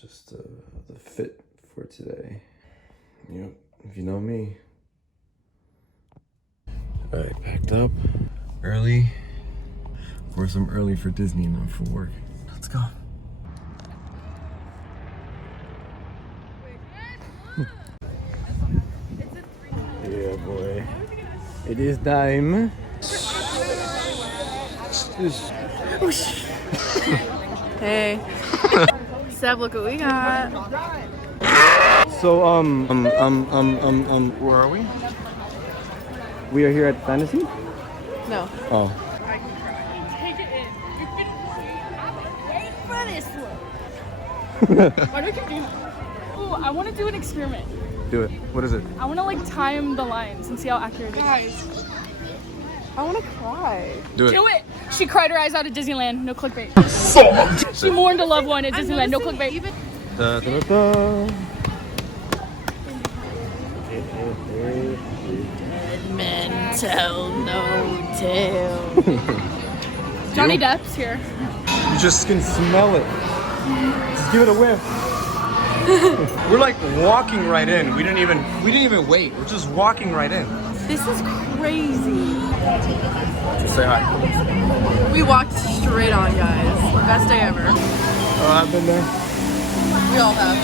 Just the fit for today. Yep, if you know me. All right, packed up early. Of course, I'm early for Disney, not for work. Let's go. Yeah, boy. It is time. Hey. Seb, look what we got. So, where are we? We are here at Fantasy? No. Oh. Take it in. Wait for this one. Why do I keep doing that? Ooh, I want to do an experiment. Do it. What is it? I want to like time the lines and see how accurate it is. Guys, I want to cry. Do it. Do it! She cried her eyes out at Disneyland. No clickbait. She mourned a loved one at Disneyland. No clickbait. Da, da, da, da. Men tell no tale. Johnny Depp's here. You just can smell it. Just give it a whiff. We're like walking right in. We didn't even wait. We're just walking right in. This is crazy. Just say hi. We walked straight on, guys. Best day ever. Oh, I've been there. We all have.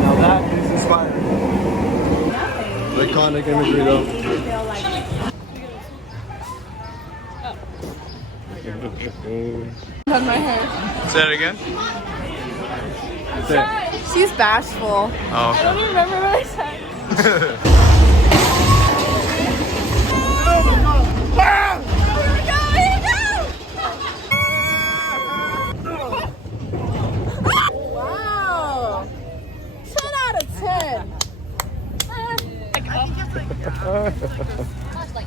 Now that is inspiring. Iconic imagery though. Done my hair. Say it again. Say it. She's bashful. Oh, I don't even remember what I said. Wow. 10 out of 10.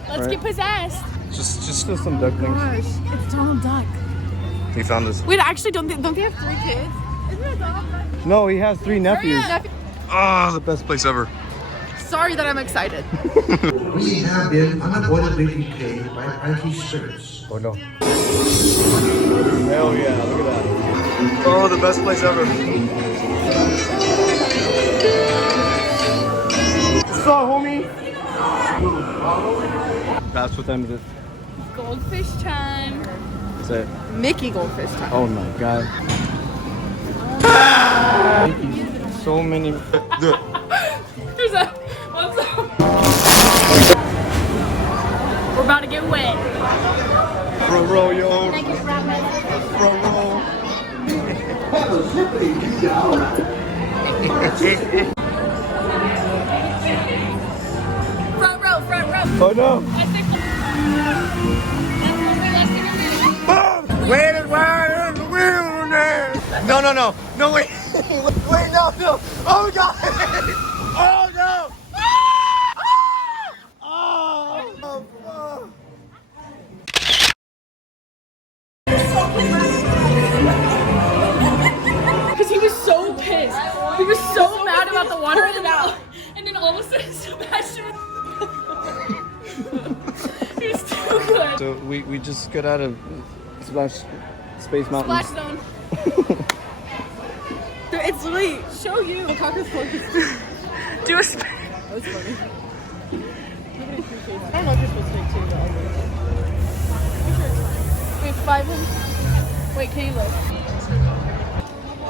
Let's get possessed. just some duck things. Gosh, it's Donald Duck. He found this. Wait, actually, don't they have 3 kids? Isn't it Donald Duck? No, he has 3 nephews. Ah, the best place ever. Sorry that I'm excited. We have been unavoidably decayed by anti spirits. Oh no. Hell yeah, look at that. Oh, the best place ever. What's up, homie? That's what time is it? Goldfish time. Say it. Mickey Goldfish time. Oh my god. So many. There's a. What's up? We're about to get wet. Bro, yo. Bro. Front row. Oh no. Wait in the wilderness. No, wait. Wait, no. Oh god. Oh no. Oh. Because he was so pissed. He was so mad about the water and then all of a sudden Sebastian he was too good. So we just got out of Space Mountain. Splash zone. Dude, it's literally Show you. the caucus focus. Do a spin. That was funny. Nobody appreciates it. I don't know if you're supposed to take 2, but I'll do it. Wait, 5 minutes. Wait, can you look?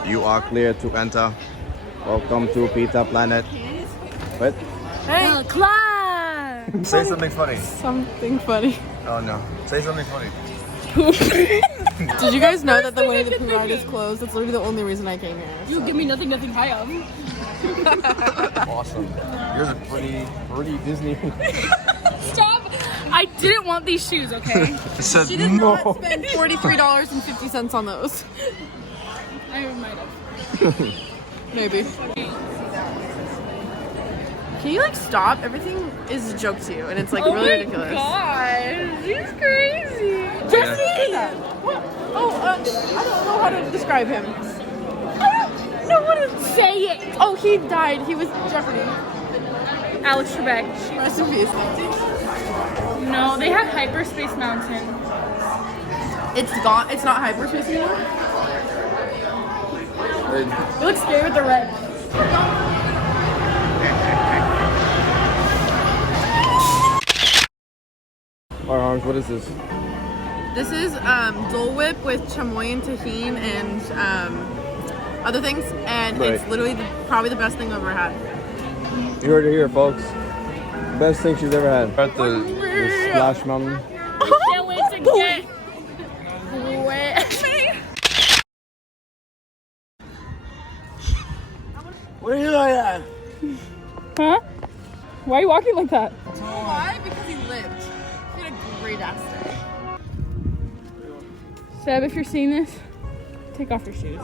You are clear to enter. Welcome to Pizza Planet. What? Hey, Climb! Say something funny. something funny. Oh no. Say something funny. Did you guys know that the Winnie the Pooh ride is closed? That's literally the only reason I came here. You give me nothing high of. Awesome. You're a pretty Disney. Stop! I didn't want these shoes, okay? I said She did not spend $43.50 on those. I might have. Maybe. Can you like stop? Everything is a joke to you, and it's like really ridiculous. Oh my god, he's crazy. Jesse! What? Oh, I don't know how to describe him. I don't know how to say it. Oh, he died. He was Jeopardy. Alex Trebek. Rest in peace. No, they had Hyperspace Mountain. It's gone. It's not hyperspace anymore. worried. You look scared with the red. Our arms, what is this? This is Dole Whip with chamoy and tahini and other things, and Right. it's literally probably the best thing I've ever had. You heard it here, folks. Best thing she's ever had. At the Splash Mountain. Can't wait to get wet. What are you like that? Huh? Why are you walking like that? Why? Because he lived. He had a great ass day. Seb, if you're seeing this, take off your shoes.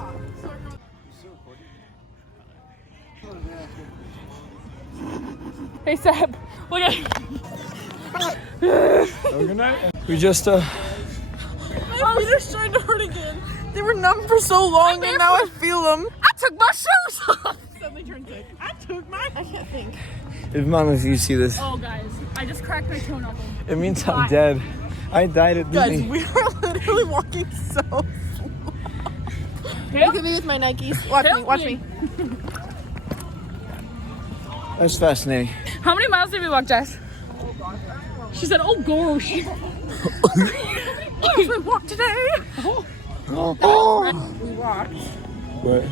Hey Seb, look at Good night. We just My feet are starting to hurt again. They were numb for so long, and now I feel them. I took my shoes off. Suddenly turned sick. I can't think. if Mom, if you see this, Oh guys, I just cracked my toe knuckle. it means I'm dead. I died at Guys, Disney. we are literally walking so slow. Look at me with my Nikes. Watch me, watch me. That's fascinating. How many miles did we walk, Jess? She said, oh gosh. We walked today. Oh. We walked What?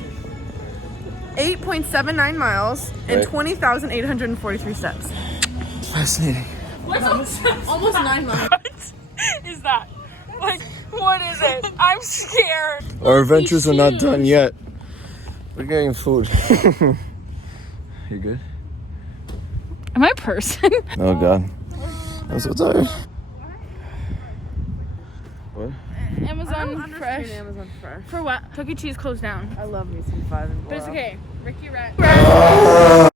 8.79 miles and Right. 20,843 steps. Fascinating. What's Almost 9 miles. What is that? Like, what is it? I'm scared. Our adventures are not done yet. We're getting food. You good? Am I a person? Oh God. I'm so tired. What? Amazon Fresh. Amazon Fresh. For what? Chuck E. Cheese closed down. I love me some 5 and But it's okay. Ricky Rat.